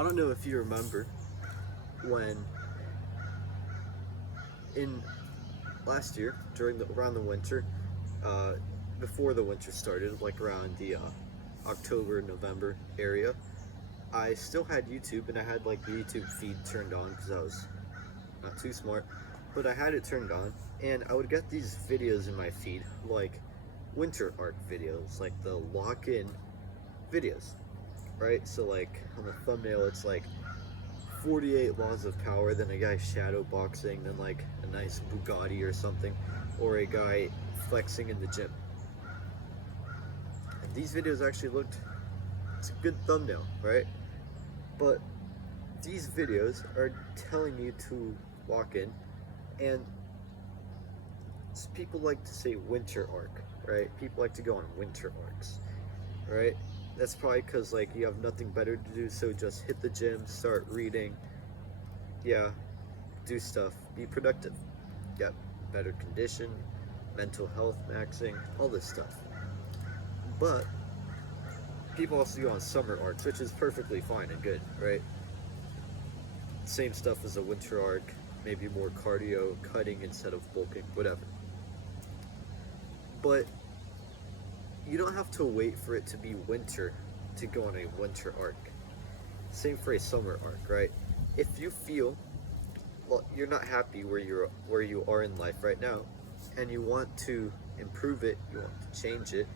I don't know if you remember when in last year during around the winter, uh, before the winter started, like around the October November area, I still had YouTube and I had like the YouTube feed turned on because I was not too smart, but I had it turned on, and I would get these videos in my feed like winter arc videos, like the lock-in videos, right? So like on the thumbnail, it's like 48 laws of power, then a guy shadow boxing, then like a nice Bugatti or something, or a guy flexing in the gym. And these videos actually looked, it's a good thumbnail, right? But these videos are telling you to walk in, and people like to say winter arc, right? People like to go on winter arcs, right? That's probably because like you have nothing better to do, so just hit the gym, start reading, yeah, do stuff, be productive, get better condition, mental health maxing, all this stuff. But people also go on summer arcs, which is perfectly fine and good, right? Same stuff as a winter arc, maybe more cardio, cutting instead of bulking, whatever. But you don't have to wait for it to be winter to go on a winter arc. Same for a summer arc, right? If you feel, well, you're not happy where you are in life right now, and you want to improve it, you want to change it,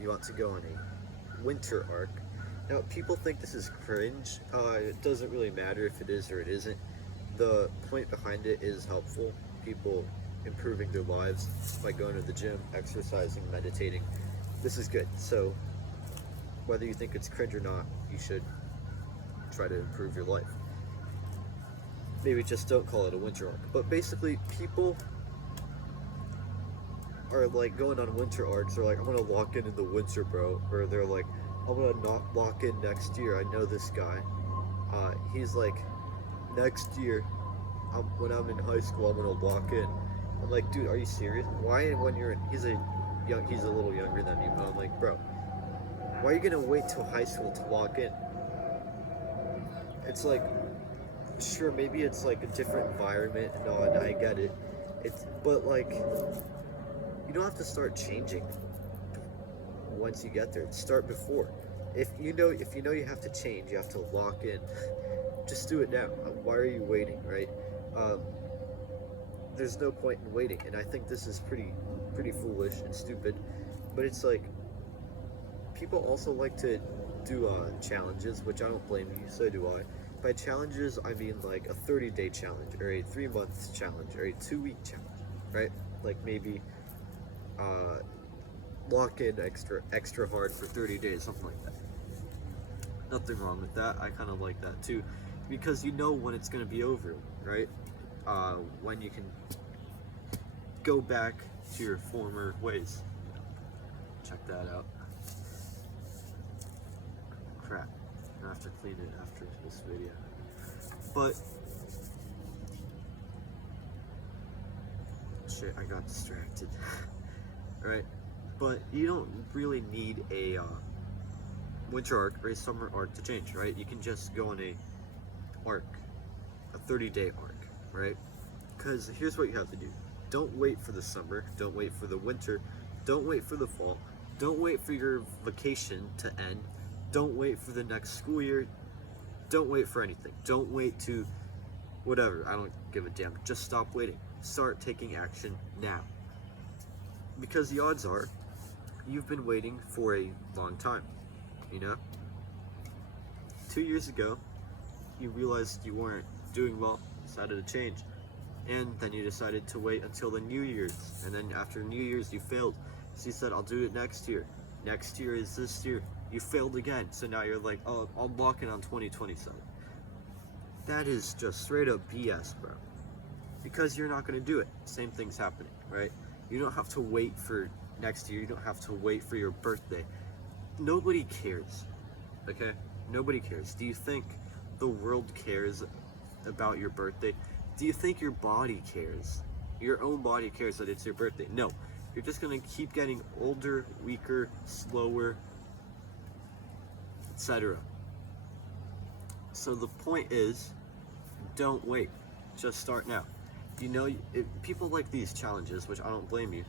you want to go on a winter arc. Now, people think this is cringe. It doesn't really matter if it is or it isn't. The point behind it is helpful. People improving their lives by going to the gym, exercising, meditating. This is good. So, whether you think it's cringe or not, you should try to improve your life. Maybe just don't call it a winter arc. But basically, people are like going on winter arcs. They're like, I'm gonna lock in the winter, bro. Or they're like, I'm gonna not lock in next year. I know this guy. He's like, next year, when I'm in high school, I'm gonna lock in. I'm like, dude, are you serious? Why when you're in, he's a little younger than me, but I'm like, bro, why are you gonna wait till high school to lock in? It's like, sure, maybe it's like a different environment and all, and I get it. But like, you don't have to start changing once you get there. Start before. If you know you have to change, you have to lock in. Just do it now. Why are you waiting, right? There's no point in waiting, and I think this is pretty foolish and stupid. But it's like, people also like to do challenges, which I don't blame you. So do I. By challenges, I mean like a 30-day challenge, or a 3-month challenge, or a 2-week challenge, right? Like maybe lock in extra hard for 30 days, something like that. Nothing wrong with that. I kind of like that too, because you know when it's going to be over, right? When you can go back to your former ways. Check that out. Crap. I have to clean it after this video. But shit, I got distracted. Right? But you don't really need a winter arc or a summer arc to change, right? You can just go on a 30-day arc, right? Because here's what you have to do. Don't wait for the summer, don't wait for the winter, don't wait for the fall, don't wait for your vacation to end, don't wait for the next school year, don't wait for anything. Don't wait to whatever, I don't give a damn. Just stop waiting. Start taking action now. Because the odds are, you've been waiting for a long time, you know? 2 years ago, you realized you weren't doing well, decided to change. And then you decided to wait until the New Year's. And then after New Year's, you failed. So you said, I'll do it next year. Next year is this year. You failed again. So now you're like, oh, I'll lock in on 2027. That is just straight up BS, bro. Because you're not going to do it. Same thing's happening, right? You don't have to wait for next year. You don't have to wait for your birthday. Nobody cares, okay? Nobody cares. Do you think the world cares about your birthday? Do you think your body cares? Your own body cares that it's your birthday? No. You're just going to keep getting older, weaker, slower, etc. So the point is, don't wait. Just start now. You know, people like these challenges, which I don't blame you,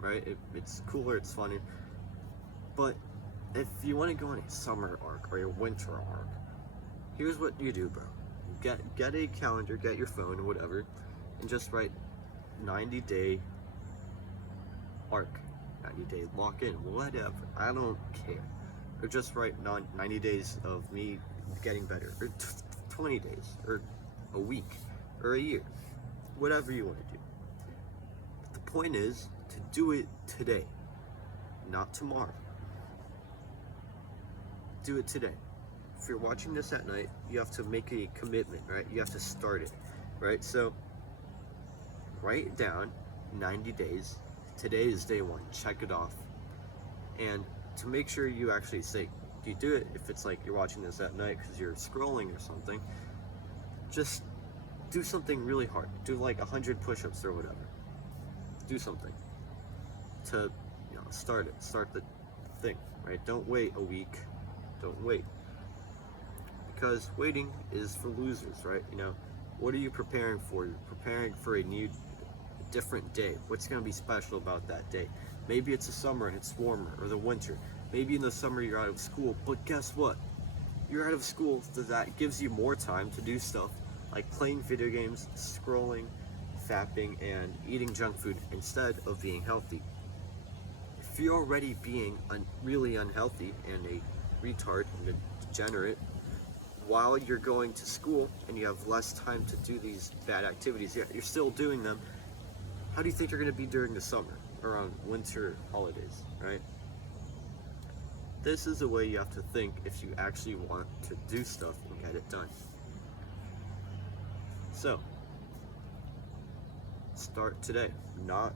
right? It's cooler, it's funny. But if you want to go on a summer arc or a winter arc, here's what you do, bro. Get a calendar, get your phone or whatever, and just write 90-day arc, 90-day lock-in, whatever. I don't care. Or just write 90 days of me getting better, or 20 days, or a week, or a year, whatever you want to do. But the point is to do it today, not tomorrow. Do it today. If you're watching this at night, you have to make a commitment, right? You have to start it, right? So write it down, 90 days. Today is day 1. Check it off. And to make sure you actually say, do you do it? If it's like you're watching this at night because you're scrolling or something, just do something really hard. Do like 100 push-ups or whatever. Do something to, start it. Start the thing, right? Don't wait a week. Don't wait. Because waiting is for losers, right? What are you preparing for? You're preparing for a new, different day. What's going to be special about that day? Maybe it's the summer and it's warmer, or the winter. Maybe in the summer you're out of school, but guess what? You're out of school, so that gives you more time to do stuff like playing video games, scrolling, fapping, and eating junk food instead of being healthy. If you're already being really unhealthy and a retard and a degenerate, while you're going to school and you have less time to do these bad activities, you're still doing them, how do you think you're going to be during the summer or on winter holidays, right? This is the way you have to think if you actually want to do stuff and get it done. So, start today, not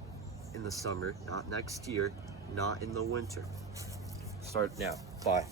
in the summer, not next year, not in the winter. Start now. Bye.